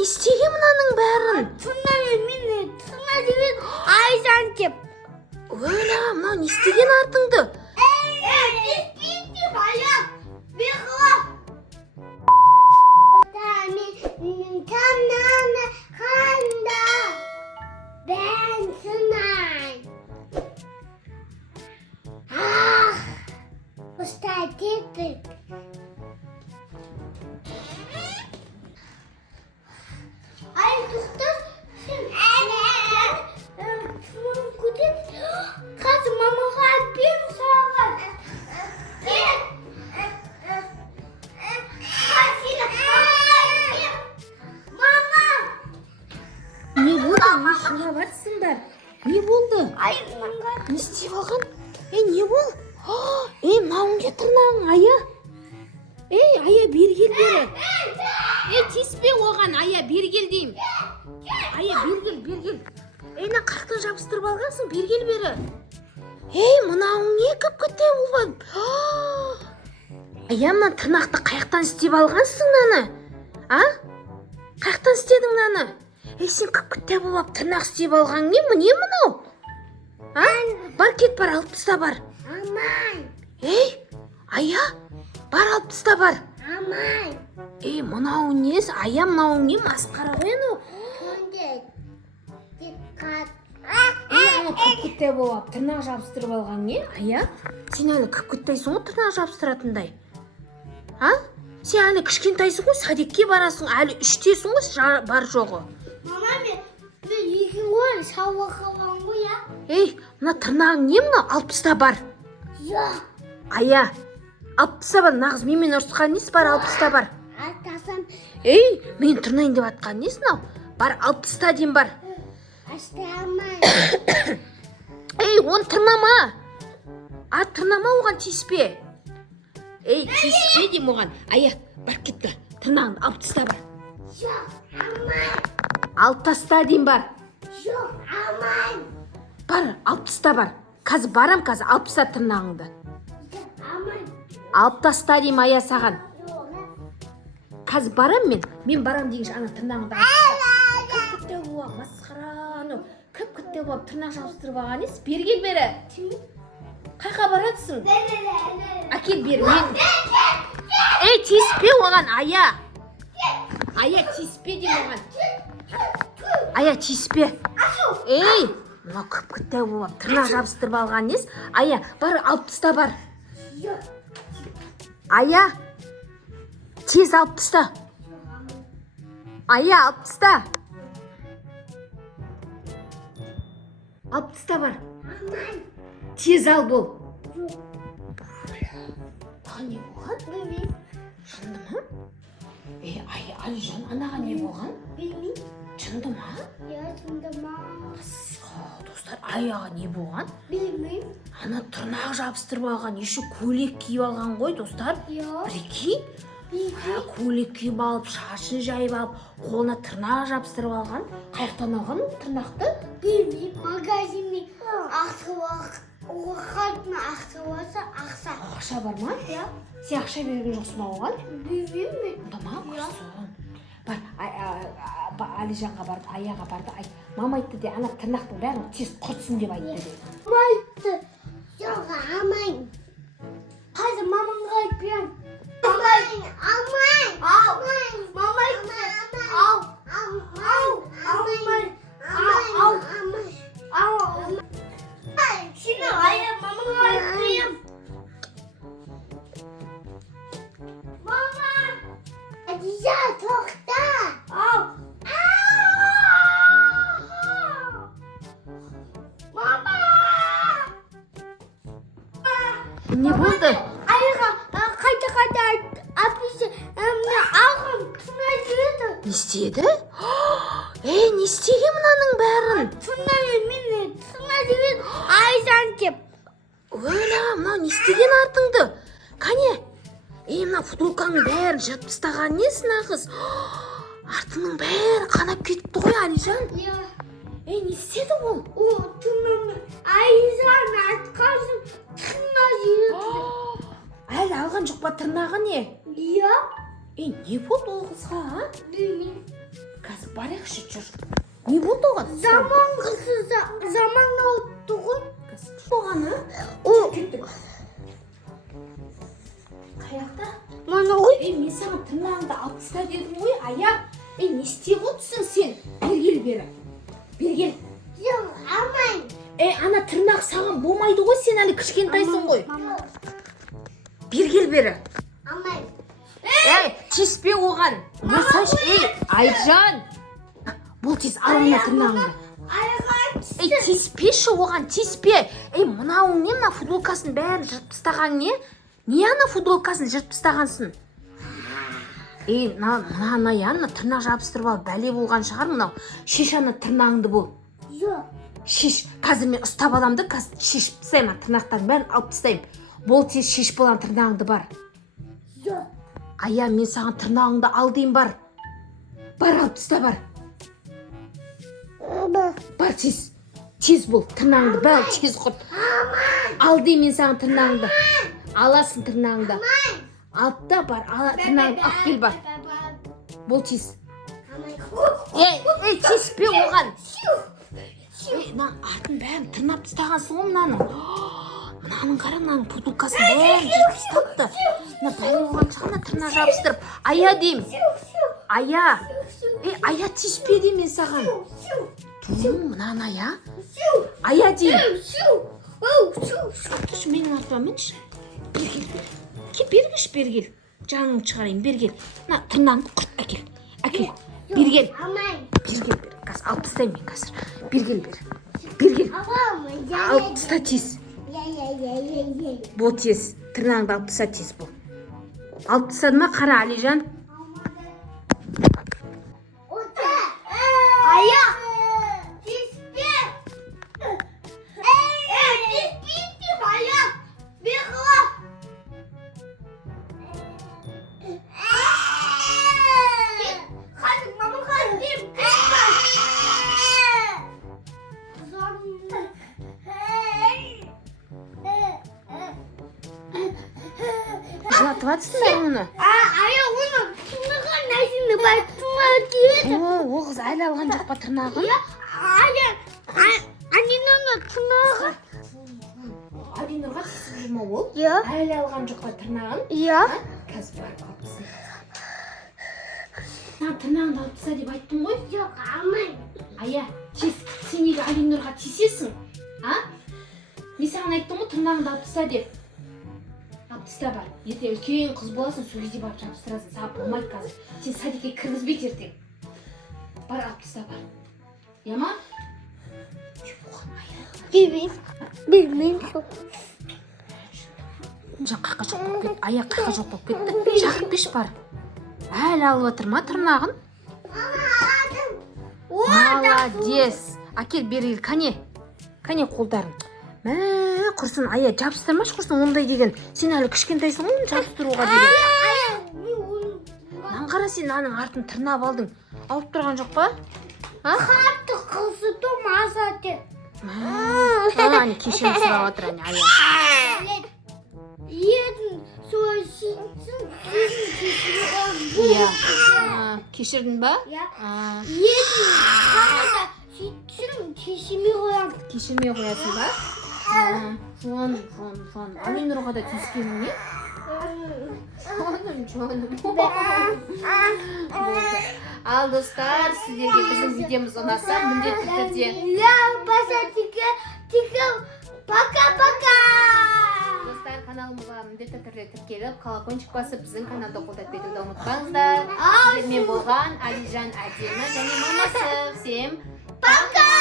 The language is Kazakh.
не істеген мынаның бәрін? Тырнағын мен тырна деген Айжан деп. Өлә, мынау не істеген артыңды? Теспейді баяп. Мен қылап. Тырнаны қанда. Бән сынай. Ұстай тетік. Ай, тұқтыр. Қазір мамаға бен саған. Не болды? Не шыға барсыңдар? Не болды? Айырманға. Не істеп алған? Не бол? Мынауың не тырнағың, Ая? Ая, бері кел бері. Тиіспе оған, Ая, бері кел деймін. Ая, бері кел. Мына қақтан жабыстырып алғансың, бері кел бері. Мынауың не кіп-кітте болған? Ая, мына тырнақты қаяқтан істеп алғансың наны? Қаяқтан істедің наны? Сен кіп-кітте болып тырнақ істеп алған не? Міне мынау? Бар кет, бар, алып таста бар. Амай. Ая, бар, алып таста бар. Амай. Мынау несі? Ая, мынау не? Масқара ғой анау. Көндет. Диккат. Ана кіп-кітте болып тырнақ жабыстырып алған не? Ая, сен әлі кіп-кіттейсің ғой тырнақ жабыстыратындай. Сен әлі кішкентайсың ғой, садикке барасың, әлі 3-тесің ғой, бар жоғы. Мама, мен екі ғой, сауа қалған ғой, я? Мына тырнағың не мына? Алып таста бар. Жоқ. Ая, алып таста бар, нағыз менімен ұрысқан несі бар, алып таста бар. Атасам. Мен тырнайын деп атқан несі мынау? Бар, алып таста дейм бар. Астамай. Оны тырнама. Тырнама оған, тиіспе. Тиіспе дейм оған. Ая, бар кетті. Тырнағыңды алып таста бар. Жоқ, амай. Алып таста дейм бар. Жоқ, амай. Бар, алып таста бар. Қазір барам, қазір алып таста тырнағыңды. Жоқ, амай. Алып таста дейм, Ая, саған. Қазір барам мен. Мен барам дейінші ана тырнағыңды алып таста. Кіп-кітте болып, масқара. Кіп-кітте болып тырнақ жабыстырып алған ес. Бері кел бері. Қайқа баратсың? Әкел бері мен. Тиіспе оған, Ая. Ая, тиіспе дейм оған. Ая, тиіспе. Мына кіп-кітте болып тырнақ жабыстырып алған ес. Ая, бар, алып таста бар. Ая, тез алып таста. Ая, алып таста. Алып таста бар. Тез ал бол. Не болған? Шынды ма? Алижан, анаға не болған? Білмеймін. Шынды ма? Шынды ма? Достар, Аяға не болған? Білмеймін. Ана тырнақ жабыстырып алған, еші көйлек киіп алған ғой, достар. Бірекей. Көйлек киіп алып, шашын жайып алып, қолына тырнақ жабыстырып алған. Қаяқтан алған тырнақты? Білмеймін. Магазинмен оқатын ақша болса, ақша. Ақша бар ма? Сен ақша берген жоқсың ба оған? Білмеймін. Тамақ құрсын. Бар, Алижанға барды, Аяға барды, айт. Мама айтты де, ана тырнақтың бәрін тез құртсын деп айтты де. Мама айтты. Жоқ, амай. Қазір мамаңға айтпайын. Амай. Мама айтты. Сені Ая мамаңға айтпайын. Мама. Адижа, тоқта. Мама. Не болды? Аяға қайта апысы алғым тұна жүреді. Не істеді? Не істеген мынаның бәрін? Тұнайын мен тұна жүреді Айжан деп. Өлә, мынау не істеген артыңды? Кәне? Мына футболкаңның бәрін жыртып тастаған несі нағыз? Артыңның бәрі қанап кетіпті ғой, Алижан. Не істеді ол? Тұнамын Айжан атқазым тұна жүреді. Әлі алған жоқ па тырнағы не? Иә. Не болды ол қызға, а? Білмеймін. қазір барайықшы жүр. Не болды оған? Заман ауытты ғой. Оғаны? О, Кеттік. Қаяқта? мана ғой. Мен саған тырнағыңды алып таста дедім ғой, аяқ. Не істеп отырсың сен? Бергел бері. Бергел. Жоқ, амай. Ана тырнақ саған болмайды ғой, сен әлі кішкентайсың ғой. Бергел бері. Амай. Тиіспе оған. Месаж, Айжан. Бұл тиіс, ал мына тырнағыңды. Тиіспеші оған, тиіспе. Мынауың не, мына футболкасын бәрін жырып тастаған не? Не ана футболкасын жырып тастағансың? Мына тырнақ жабыстырып алып бәле болған шығар мынау. Шеш ана тырнағыңды бол. Жоқ. Шеш, қазір мен ұстап аламды, қазір шешіп тастаймын, тырнақтарын бәрін алып тастаймын. Бол тез шешіп болған тырнағыңды бар. Жоқ. Ая, мен саған тырнағыңды ал деймін, бар. Бар, алып таста, бар. Бар, тез. Тез бол, тырнағыңды бәрі тез құрт. Ал деймін мен саған тырнағыңды. Аласың тырнағыңды. Алып та бар, тырнағыңды алып кел, бар. Бол тез. Тезбе оған. Артын бәрін тырнап тастағансың ғой мынаның. Мынаның қара, мынаның футболкасын бәрін жырып тастапты. Мына бәле болған шығар, мына тырнақ жабыстырып. Ая деймін. Ая. Ая, тиіспе деймін мен саған. Мынаны ая. Ая деймін. Тұршы менің артыма мінші. Бергел, бергеш, бергел. Жаныңды шығарайын, бергел. Мына тырнағыңды құрт, әкел. Әкел, бергел. Бергел, қазір алып тастаймын мен қазір. Бергел, бергел. Алып таста тез. Бол тез, тырнағыңды алып таста тез бол. Алып тастады ма, қара Алижан? Ая! Тиіспе! Тиіспе, ая! Беғыла! Қазір, мама қазір! Жылатып жатсың ба оны? Ая, оны тырнаған нәрсені бар тырнағы тиеді. Ол қыз әлі алған жоқ па тырнағын? Ая, Алинаны тырнағы. Алинұрға тиісіп жүр ма ол? Иә. Әлі алған жоқ па тырнағын? Иә. Қазір барып алып таста. Тырнағыңды алып таста деп айттым ғой? Жоқ, алмай. Ая, сен неге Алинұрға тиісесің? Мен саған айттым ғой тырнағыңды алып таста деп. Алып таста бар. Ертең үлкен қыз боласың, сол кезде барып жабыстырасың. Саған болмайды қазір. Сен садикке кіргізбейді ертең. Бар, алып таста бар. Яма? Білмеймін. Қақы жоқ болып кетті. Аяқ қақы жоқ болып кетті. Шақырып кеш бар. Әлі алып отыр ма тырнағын? Молодец. Әкел бері ел, кәне қолдарын. Мә, құрсын, ая, жабыстырмаш құрсын ондай деген. Сен әлі кішкентайсың ғой, жабыстыруға деген. Қара сен аның артын тырнап алдың. Алып тұрған жоқ па? Қатты қылсыды мазады. Кешірім сұрап отыр, ая. Едің сол сенсің, Кешірдің ба? Едің қағада сенсің, кешірмей қоям. Кешірмей қоясың ба? Жуан. Алинұрға да тиіскенің не? Жоным. Ал достар, сіздерге біздің видеомыз ұнаса, міндетті түрде Пока-пока! Достар, каналымызға міндетті түрде тіркеліп, колокольчик басып, біздің каналды қолдап кетуді ұмытпаңыздар. Сіздермен болған Алижан, Әдемі және мамасы. Всем пока!